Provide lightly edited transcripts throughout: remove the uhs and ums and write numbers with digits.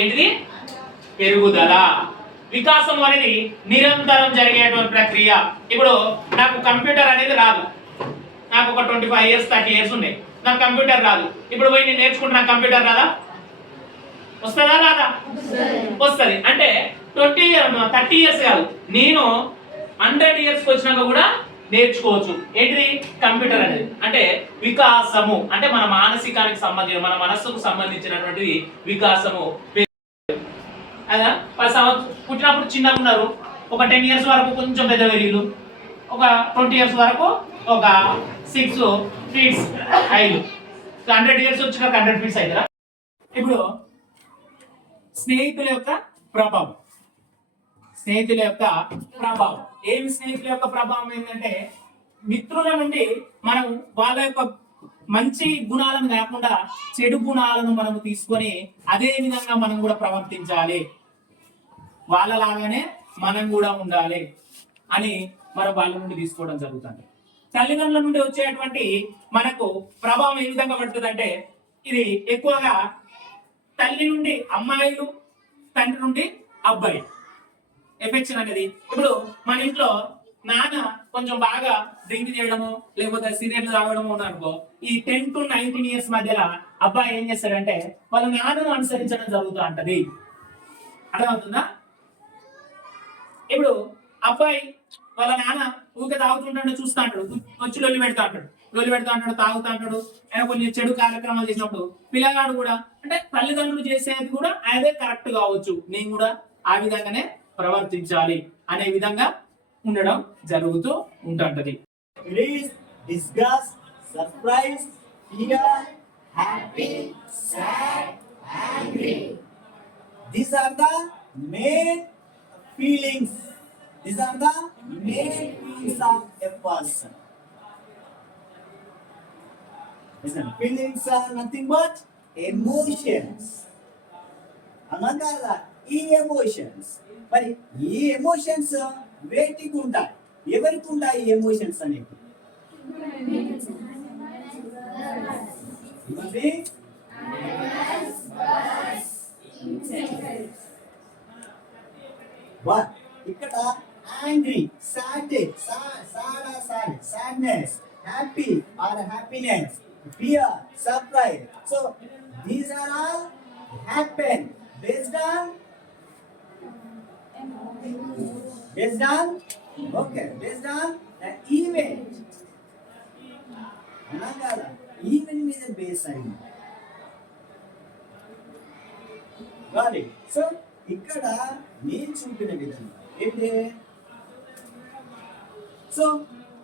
ఏంటిది? పెరుగుదల. వికాసం అనేది నిరంతరం జరిగేటువంటి ప్రక్రియ. ఇప్పుడు నాకు కంప్యూటర్ అనేది రాదు, నాకు ఒక 25 years 30 years ఉన్నాయి, నాకు కంప్యూటర్ రాదు. ఇప్పుడు పోయి నేను నేర్చుకుంటే నాకు కంప్యూటర్ రాదా? వస్తుందా రాదా? వస్తుంది. అంటే 30 years కాదు, నేను 100 years వచ్చినాక కూడా నేర్చుకోవచ్చు. ఏంటిది? కంప్యూటర్ అనేది. అంటే వికాసము అంటే మన మానసికానికి సంబంధించిన, మన మనస్సుకు సంబంధించినటువంటిది వికాసము. అదా పుట్టినప్పుడు చిన్నగా ఉన్నారు, ఒక 10 years వరకు కొంచెం పెద్ద పెరిగిలు, ఒక 20 years వరకు ఒక 6 feet హైలు, 100 years వచ్చిన 100 feet అవుతారా? ఇప్పుడు స్నేహితుల యొక్క ప్రభావం. స్నేహితుల యొక్క ప్రభావం ఏమి? స్నేహితుల యొక్క ప్రభావం ఏంటంటే మిత్రుల నుండి మనం వాళ్ళ యొక్క మంచి గుణాలను కాకుండా చెడు గుణాలను మనం తీసుకొని అదే విధంగా మనం కూడా ప్రవర్తించాలి, వాళ్ళలాగానే మనం కూడా ఉండాలి అని మనం వాళ్ళ నుండి తీసుకోవడం జరుగుతుంది. తల్లిదండ్రుల నుండి వచ్చేటువంటి మనకు ప్రభావం ఏ విధంగా పడుతుంది అంటే, ఇది ఎక్కువగా తల్లి నుండి అమ్మాయిలు, తండ్రి నుండి అబ్బాయి ఎఫెక్షన్ అనేది. ఇప్పుడు మన ఇంట్లో నాన్న కొంచెం బాగా డ్రింక్ చేయడము లేకపోతే సిగరెట్లు తాగడము ఉన్నారనుకో, ఈ 10 to 19 years మధ్యలో అబ్బాయి ఏం చేస్తాడంటే వాళ్ళ నాన్నను అనుసరించడం జరుగుతూ ఉంటది. అర్థమవుతుందా? ఇప్పుడు అబ్బాయి వాళ్ళ నాన్న ఊరికే తాగుతుంటాడు, చూస్తా అంటాడు, వచ్చి లొల్లి పెడతా అంటాడు, తాగుతా అంటాడు, ఆయన కొన్ని చెడు కార్యక్రమాలు చేసినప్పుడు పిల్లగాడు కూడా అంటే తల్లిదండ్రులు చేసేది కూడా అదే కరెక్ట్ కావచ్చు, నేను కూడా ఆ విధంగానే ప్రవర్తించాలి అనే విధంగా ఉండడం జరుగుతూ ఉంటుంటది. Disgust, surprise, fear, happy, sad, angry. These are the main feelings. These are the main feelings of a person. Listen, feelings are nothing but emotions. Another emotions. మరి ఈ ఎమోషన్స్ వేటికి ఉంటాయి? ఎవరికి ఉంటాయి ఈ ఎమోషన్స్ అనేవి? ఇక్కడ angry, sadness, happy or happiness, fear, surprise. So these are all happen based on the event. అనగాల ఈవెంట్ మీద బేస్ అయింది. సో ఇక్కడ నేను చూపిన విధంగా ఏంటి? So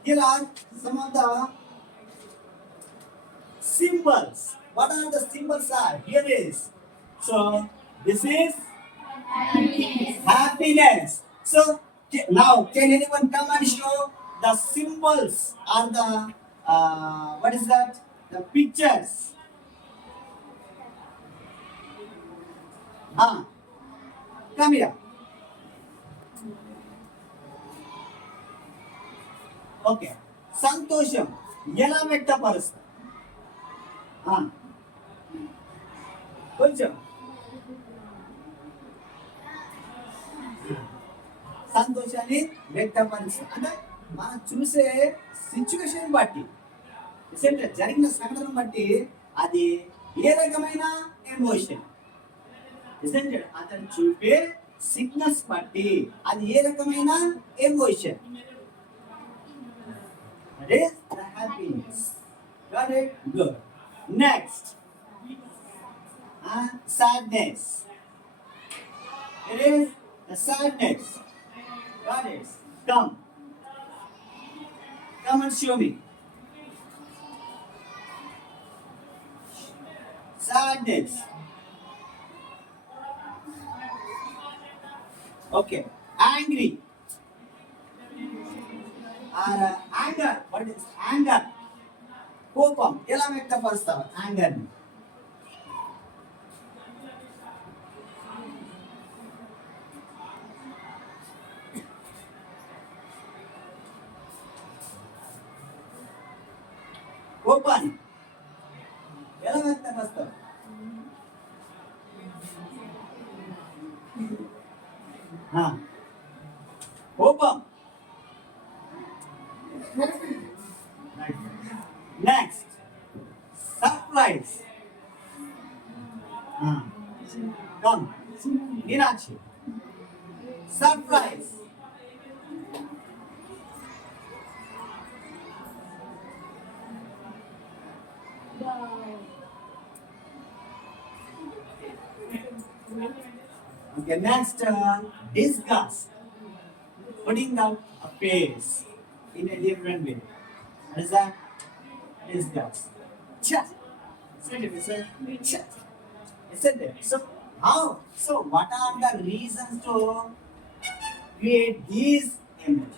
here are some of the symbols. What are the symbols are? Here is. So this is happiness. So now can anyone come and show the symbols or the what is that? The pictures. Come here. Okay. సంతోషం ఎలా వ్యక్తపరుస్తా? కొంచెం సంతోషాన్ని వ్యక్తపరుస్తా అంటే మనం చూసే సిచ్యువేషన్ బట్టి, జరిగిన సంఘటన బట్టి అది ఏ రకమైన ఎమోషన్, అతను చూపే సిగ్నల్స్ బట్టి అది ఏ రకమైన emotion. That is the happiness. Got it? Good. Next, sadness. It is the sadness. Got it? Come and show me. Sadness. Okay. Angry. Or anger. What is anger? కోపం ఎలా వ్యక్తపరుస్తావు యాంగర్ ని? కోపాన్ని ఎలా వ్యక్తపరుస్తావు? కోపం. Next surprise. Come Meenakshi. Surprise. Okay, next, disgust. Putting out a face in a different way. What is that? Disgust. Cha. Isn't it? Cha. Isn't it? So, how? So, what are the reasons to create these emotions?